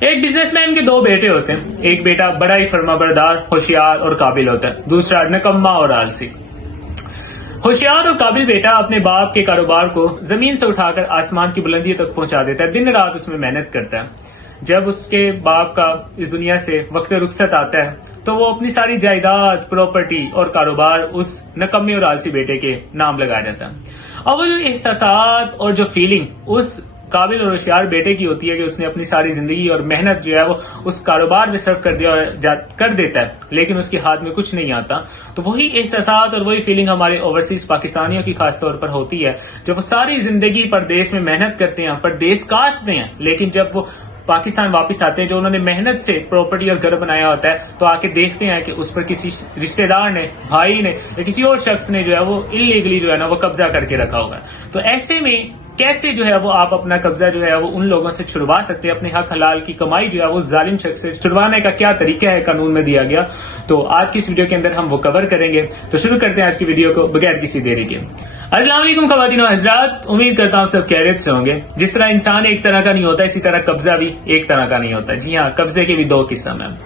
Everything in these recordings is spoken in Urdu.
ایک بزنس مین کے دو بیٹے ہوتے ہیں. ایک بیٹا بڑا ہی فرمانبردار، ہوشیار اور قابل ہوتا ہے، دوسرا نکما اور آلسی. ہوشیار اور قابل بیٹا اپنے باپ کے کاروبار کو زمین سے اٹھا کر آسمان کی بلندی تک پہنچا دیتا ہے، دن رات اس میں محنت کرتا ہے. جب اس کے باپ کا اس دنیا سے وقت رخصت آتا ہے تو وہ اپنی ساری جائیداد، پراپرٹی اور کاروبار اس نکمے اور آلسی بیٹے کے نام لگا دیتا ہے. اور وہ جو احساسات اور جو فیلنگ اس قابل اور ہوشیار بیٹے کی ہوتی ہے کہ اس نے اپنی ساری زندگی اور محنت جو ہے وہ اس کاروبار میں صرف کر دیتا ہے، لیکن اس کے ہاتھ میں کچھ نہیں آتا، تو وہی احساسات اور وہی فیلنگ ہمارے اوورسیز پاکستانیوں کی خاص طور پر ہوتی ہے جب وہ ساری زندگی پردیس میں محنت کرتے ہیں، پردیس کاٹتے ہیں، لیکن جب وہ پاکستان واپس آتے ہیں جو انہوں نے محنت سے پراپرٹی اور گھر بنایا ہوتا ہے تو آ کے دیکھتے ہیں کہ اس پر کسی رشتہ دار نے، بھائی نے یا کسی اور شخص نے جو ہے وہ انلیگلی جو ہے نا وہ قبضہ کر کے رکھا ہوگا. تو ایسے میں کیسے جو ہے وہ آپ اپنا قبضہ جو ہے وہ ان لوگوں سے چھڑوا سکتے ہیں، اپنے حق حلال کی کمائی جو ہے وہ ظالم شخص سے چھڑوانے کا کیا طریقہ ہے قانون میں دیا گیا، تو آج کی اس ویڈیو کے اندر ہم وہ کور کریں گے. تو شروع کرتے ہیں آج کی ویڈیو کو بغیر کسی دیری کے. السلام علیکم خواتین و حضرات، امید کرتا ہوں سب خیریت سے ہوں گے. جس طرح انسان ایک طرح کا نہیں ہوتا اسی طرح قبضہ بھی ایک طرح کا نہیں ہوتا. جی ہاں، قبضے کے بھی دو قسم ہیں.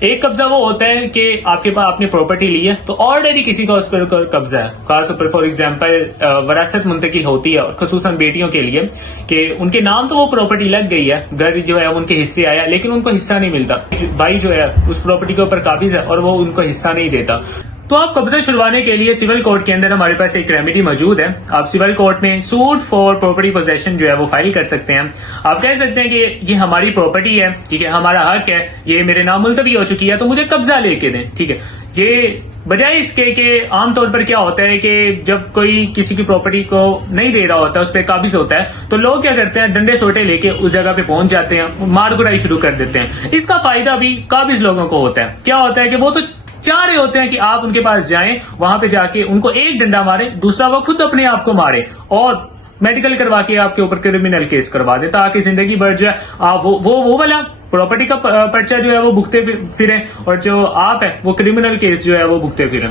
ایک قبضہ وہ ہوتا ہے کہ آپ کے پاس آپ نے پراپرٹی لی ہے تو آلریڈی کسی کا اس پر قبضہ ہے، خاص طور پر فار ایگزامپل وراثت منتقل ہوتی ہے، اور خصوصاً بیٹیوں کے لیے کہ ان کے نام تو وہ پراپرٹی لگ گئی ہے، گھر جو ہے ان کے حصے آیا، لیکن ان کو حصہ نہیں ملتا. بھائی جو ہے اس پراپرٹی کے اوپر قابض ہے اور وہ ان کو حصہ نہیں دیتا. تو آپ قبضہ چھڑوانے کے لیے سول کوڈ کے اندر ہمارے پاس ایک ریمیڈی موجود ہے. آپ سول کوڈ میں سوٹ فار پراپرٹی پوزیشن جو ہے وہ فائل کر سکتے ہیں. آپ کہہ سکتے ہیں کہ یہ ہماری پراپرٹی ہے، ٹھیک ہے، ہمارا حق ہے، یہ میرے نام ملتوی ہو چکی ہے تو مجھے قبضہ لے کے دیں. ٹھیک ہے، یہ بجائے اس کے کہ عام طور پر کیا ہوتا ہے کہ جب کوئی کسی کی پراپرٹی کو نہیں دے رہا ہوتا، اس پہ قابض ہوتا ہے، تو لوگ کیا کرتے ہیں، ڈنڈے سوٹے لے کے اس جگہ پہ پہنچ جاتے ہیں، مار گرائی شروع کر دیتے ہیں. اس کا فائدہ بھی قابض لوگوں کو ہوتا ہے. کیا ہوتا ہے کہ وہ تو چاہ رہے ہوتے ہیں کہ آپ ان کے پاس جائیں، وہاں پہ جا کے ان کو ایک ڈنڈا مارے، دوسرا وہ خود اپنے آپ کو مارے اور میڈیکل کروا کے آپ کے اوپر کرمنل کیس کروا دے تاکہ زندگی بڑھ جائے. آپ وہ والا پراپرٹی کا پرچہ جو ہے وہ بھگتے پھریں اور جو آپ ہے وہ کرمنل کیس جو ہے وہ بھگتے پھریں.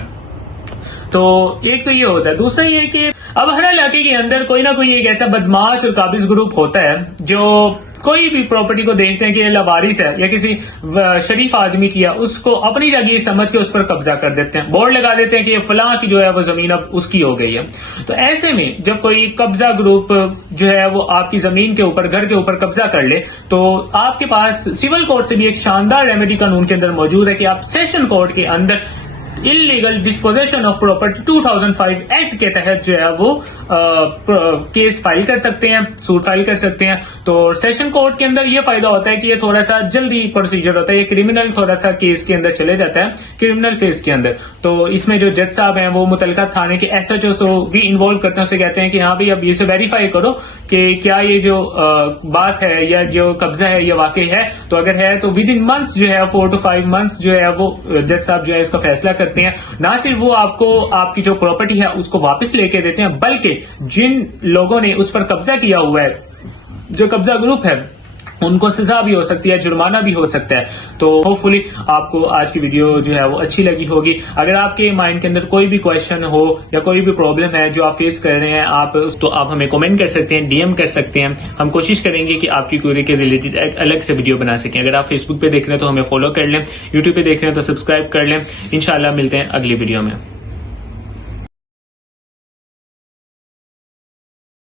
تو ایک تو یہ ہوتا ہے. دوسرا یہ کہ اب ہر علاقے کے اندر کوئی نہ کوئی ایک ایسا بدماش اور قابض گروپ ہوتا ہے جو کوئی بھی پراپرٹی کو دیکھتے ہیں کہ یہ لاوارث ہے یا کسی شریف آدمی کیا، اس کو اپنی جگہ سمجھ کے اس پر قبضہ کر دیتے ہیں، بورڈ لگا دیتے ہیں کہ یہ فلاں کی جو ہے وہ زمین اب اس کی ہو گئی ہے. تو ایسے میں جب کوئی قبضہ گروپ جو ہے وہ آپ کی زمین کے اوپر، گھر کے اوپر قبضہ کر لے تو آپ کے پاس سول کوڈ سے بھی ایک شاندار ریمیڈی قانون کے اندر موجود ہے کہ آپ سیشن کوڈ کے اندر illegal disposition of property 2005 act کے تحت جو ہے وہ کیس فائل کر سکتے ہیں، سوٹ فائل کر سکتے ہیں. تو سیشن کورٹ کے اندر یہ فائدہ ہوتا ہے کہ یہ تھوڑا سا جلدی پروسیجر ہوتا ہے، یہ کرمنل تھوڑا سا کیس کے اندر چلے جاتا ہے، کرمنل فیس کے اندر. تو اس میں جو جج صاحب ہیں وہ متعلقہ تھانے کے ایس ایچ او سے بھی انوالو کرتے ہیں، اسے کہتے ہیں کہ ہاں بھائی اب یہ سے ویریفائی کرو کہ کیا یہ جو بات ہے یا جو قبضہ ہے یہ واقعی ہے. تو اگر ہے تو ود ان منتھس جو ہے 4 to 5 months جو ہے وہ جج صاحب جو ہے اس کا فیصلہ کرتے ہیں. نہ صرف وہ آپ کو آپ کی جو پراپرٹی ہے اس کو واپس لے کے دیتے ہیں، بلکہ جن لوگوں نے اس پر قبضہ کیا ہوا ہے، جو قبضہ گروپ ہے، ان کو سزا بھی ہو سکتی ہے، جرمانہ بھی ہو سکتا ہے. تو ہوپ فلی آپ کو آج کی ویڈیو جو ہے وہ اچھی لگی ہوگی. اگر آپ کے مائنڈ کے اندر کوئی بھی کویشچن ہو یا کوئی بھی پرابلم ہے جو آپ فیس کر رہے ہیں تو آپ ہمیں کامنٹ کر سکتے ہیں، ڈی ایم کر سکتے ہیں. ہم کوشش کریں گے کہ آپ کی کوئری کے ریلیٹڈ ایک الگ سے ویڈیو بنا سکیں. اگر آپ فیس بک پہ دیکھ رہے ہیں تو ہمیں فالو کر لیں، یوٹیوب پہ دیکھ رہے ہیں تو سبسکرائب کر لیں. انشاءاللہ ملتے ہیں اگلی ویڈیو میں.